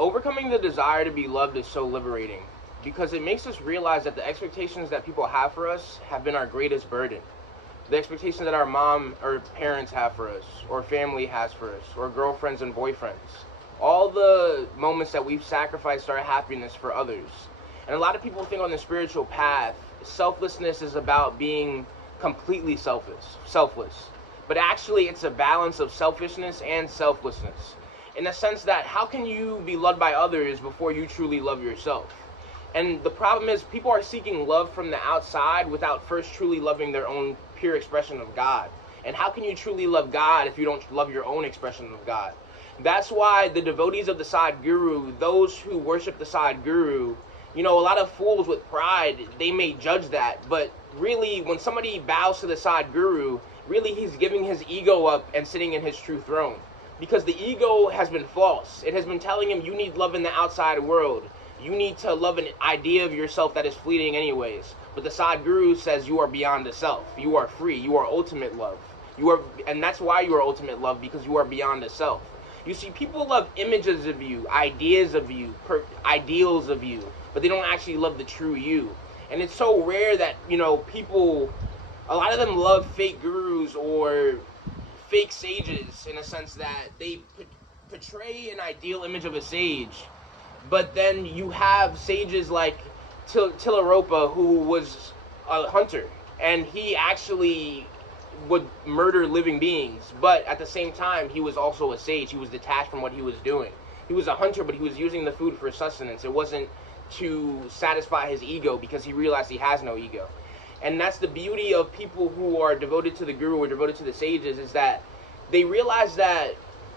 Overcoming the desire to be loved is so liberating because it makes us realize that the expectations that people have for us have been our greatest burden. The expectations that our mom or parents have for us, or family has for us, or girlfriends and boyfriends. All the moments that we've sacrificed our happiness for others. And a lot of people think on the spiritual path, selflessness is about being completely selfless. But actually, it's a balance of selfishness and selflessness. In the sense that, how can you be loved by others before you truly love yourself? And the problem is, people are seeking love from the outside without first truly loving their own pure expression of God. And how can you truly love God if you don't love your own expression of God? That's why the devotees of the Sadguru, those who worship the Sadguru, a lot of fools with pride, they may judge that. But really, when somebody bows to the Sadguru, really he's giving his ego up and sitting in his true throne. Because the ego has been false. It has been telling him you need love in the outside world. You need to love an idea of yourself that is fleeting anyways. But the Sadguru says you are beyond the self. You are free. You are ultimate love. And that's why you are ultimate love, because you are beyond the self. You see, people love images of you, ideas of you, ideals of you, but they don't actually love the true you. And it's so rare that, people, a lot of them love fake gurus or fake sages, in a sense that they portray an ideal image of a sage, but then you have sages like Tilaropa, who was a hunter, and he actually would murder living beings, but at the same time he was also a sage. He was detached from what he was doing. He was a hunter, but he was using the food for sustenance. It wasn't to satisfy his ego, because he realized he has no ego. And that's the beauty of people who are devoted to the guru or devoted to the sages, is that they realize that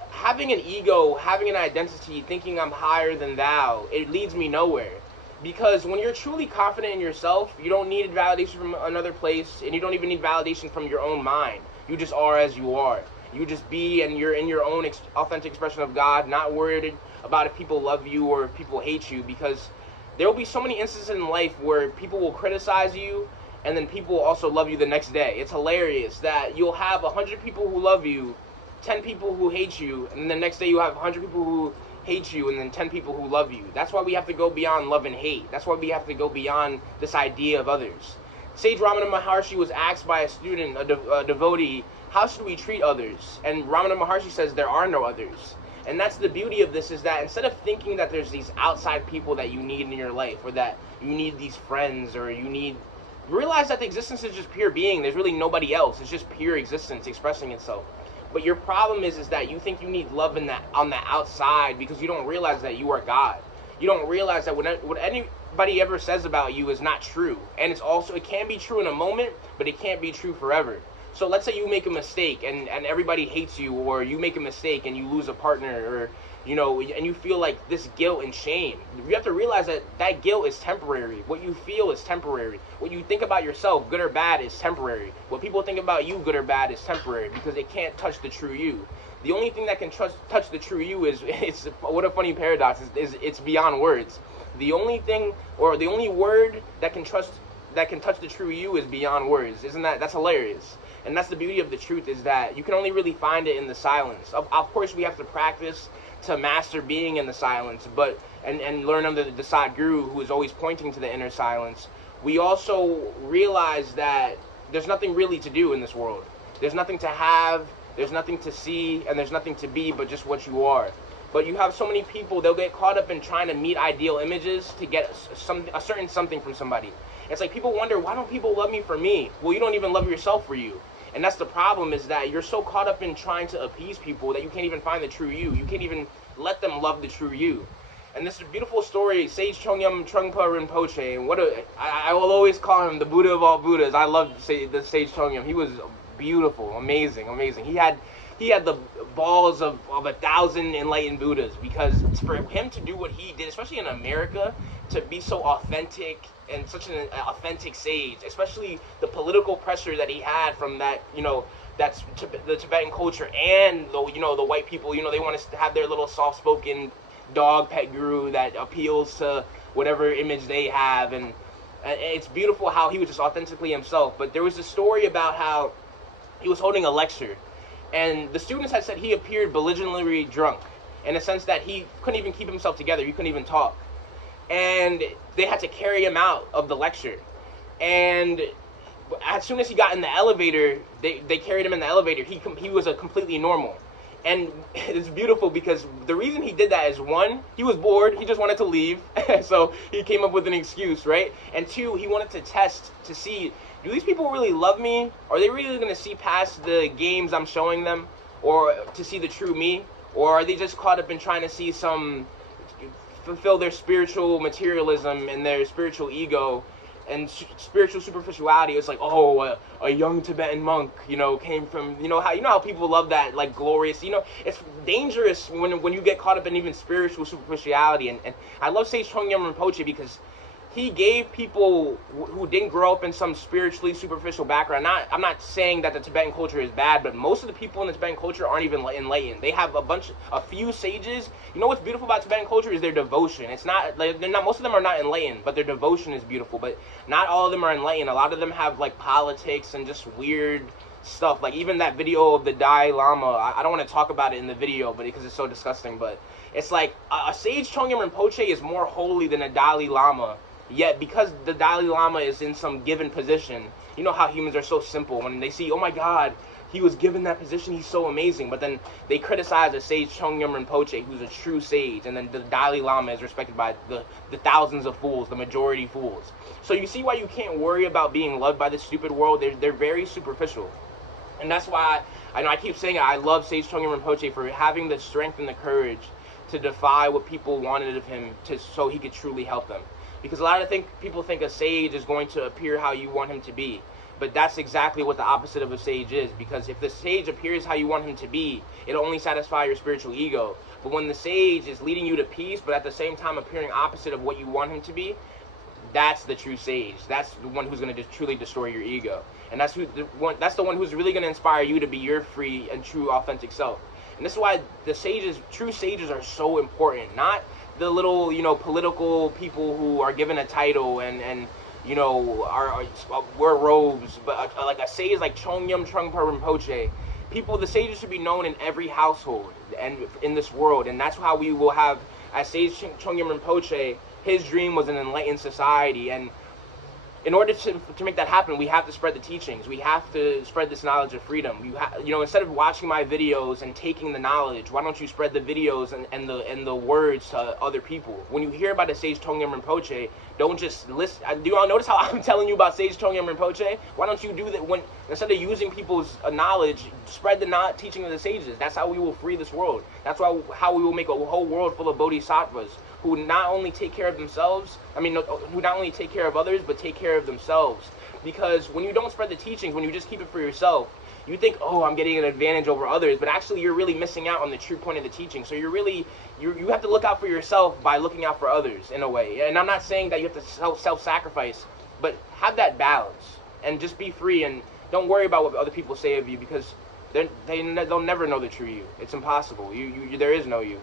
having an ego, having an identity, thinking I'm higher than thou, it leads me nowhere. Because when you're truly confident in yourself, you don't need validation from another place, and you don't even need validation from your own mind. You just are as you are. You just be, and you're in your own authentic expression of God, not worried about if people love you or if people hate you, because there will be so many instances in life where people will criticize you, and then people will also love you the next day. It's hilarious that you'll have 100 people who love you, 10 people who hate you, and then the next day you have 100 people who hate you, and then 10 people who love you. That's why we have to go beyond love and hate. That's why we have to go beyond this idea of others. Sage Ramana Maharshi was asked by a student, a devotee, how should we treat others? And Ramana Maharshi says there are no others. And that's the beauty of this, is that instead of thinking that there's these outside people that you need in your life, or that you need these friends, or realize that the existence is just pure being. There's really nobody else. It's just pure existence expressing itself. But your problem is that you think you need love on the outside, because you don't realize that you are God. You don't realize that what anybody ever says about you is not true. And it can be true in a moment, but it can't be true forever. So let's say you make a mistake and everybody hates you, or you make a mistake and you lose a partner, or and you feel like this guilt and shame. You have to realize that guilt is temporary. What you feel is temporary. What you think about yourself, good or bad, is temporary. What people think about you, good or bad, is temporary, because it can't touch the true you. The only thing that can touch the true you is what a funny paradox, is it's beyond words. The only thing, or the only word that can touch the true you is beyond words. That's hilarious? And that's the beauty of the truth, is that you can only really find it in the silence. Of course, we have to practice to master being in the silence, but and learn under the Sadguru, who is always pointing to the inner silence. We also realize that there's nothing really to do in this world. There's nothing to have, there's nothing to see, and there's nothing to be but just what you are. But you have so many people, they'll get caught up in trying to meet ideal images to get a certain something from somebody. It's like people wonder, why don't people love me for me? Well, you don't even love yourself for you. And that's the problem, is that you're so caught up in trying to appease people that you can't even find the true you. You can't even let them love the true you. And this is a beautiful story, Sage Chongyam Trungpa Rinpoche, and I will always call him the Buddha of all Buddhas. I love the Sage Chongyam. He was beautiful, amazing. He had the balls of 1,000 enlightened Buddhas, because for him to do what he did, especially in America, to be so authentic and such an authentic sage, especially the political pressure that he had from that, that's the Tibetan culture, and the white people, they want to have their little soft-spoken dog pet guru that appeals to whatever image they have, and it's beautiful how he was just authentically himself. But there was a story about how he was holding a lecture, and the students had said he appeared belligerently drunk. in a sense that he couldn't even keep himself together. He couldn't even talk. And they had to carry him out of the lecture. And as soon as he got in the elevator, they carried him in the elevator. He was a completely normal. And it's beautiful because the reason he did that is, one, he was bored. He just wanted to leave. So he came up with an excuse, right? And two, he wanted to test to see, do these people really love me? Are they really going to see past the games I'm showing them? Or to see the true me? Or are they just caught up in trying to see fulfill their spiritual materialism and their spiritual ego and spiritual superficiality? It's like, oh, a young Tibetan monk, came from, how people love that, like, glorious, it's dangerous when you get caught up in even spiritual superficiality. And I love Sage Chongyam Rinpoche because he gave people who didn't grow up in some spiritually superficial background. I'm not saying that the Tibetan culture is bad, but most of the people in the Tibetan culture aren't even enlightened. They have a few sages. You know what's beautiful about Tibetan culture is their devotion. It's not like most of them are not enlightened, but their devotion is beautiful. But not all of them are enlightened. A lot of them have like politics and just weird stuff. Like even that video of the Dalai Lama. I don't want to talk about it in the video, but because it's so disgusting. But it's like a Sage Chongyam Rinpoche is more holy than a Dalai Lama. Yet, because the Dalai Lama is in some given position, you know how humans are so simple. When they see, oh my God, he was given that position, he's so amazing. But then they criticize a Sage Chongyam Rinpoche, who's a true sage. And then the Dalai Lama is respected by the thousands of fools, the majority fools. So you see why you can't worry about being loved by this stupid world. They're very superficial. And that's why I keep saying I love Sage Chongyam Rinpoche for having the strength and the courage to defy what people wanted of him so he could truly help them. Because a lot of people think a sage is going to appear how you want him to be. But that's exactly what the opposite of a sage is. Because if the sage appears how you want him to be, it'll only satisfy your spiritual ego. But when the sage is leading you to peace, but at the same time appearing opposite of what you want him to be, that's the true sage. That's the one who's going to truly destroy your ego. And that's the one who's really going to inspire you to be your free and true authentic self. And this is why true sages are so important. Not the little, political people who are given a title and wear robes, but like a sage like Chongyam Trungpa Rinpoche, the sages should be known in every household and in this world. And that's how we will have, as Sage Chongyam Rinpoche, his dream was an enlightened society. And in order to make that happen, we have to spread the teachings. We have to spread this knowledge of freedom. Instead of watching my videos and taking the knowledge, why don't you spread the videos and the words to other people? When you hear about a Sage Chongyam Rinpoche, don't just listen. Do you all notice how I'm telling you about Sage Chongyam Rinpoche? Why don't you do that instead of using people's knowledge, spread the teaching of the sages? That's how we will free this world. That's how we will make a whole world full of bodhisattvas who not only take care of themselves, who not only take care of others, but take care of themselves. Because when you don't spread the teachings, when you just keep it for yourself, you think, oh, I'm getting an advantage over others, but actually you're really missing out on the true point of the teaching. So you have to look out for yourself by looking out for others in a way. And I'm not saying that you have to self-sacrifice, but have that balance and just be free and don't worry about what other people say of you, because they'll never know the true you. It's impossible. There is no you.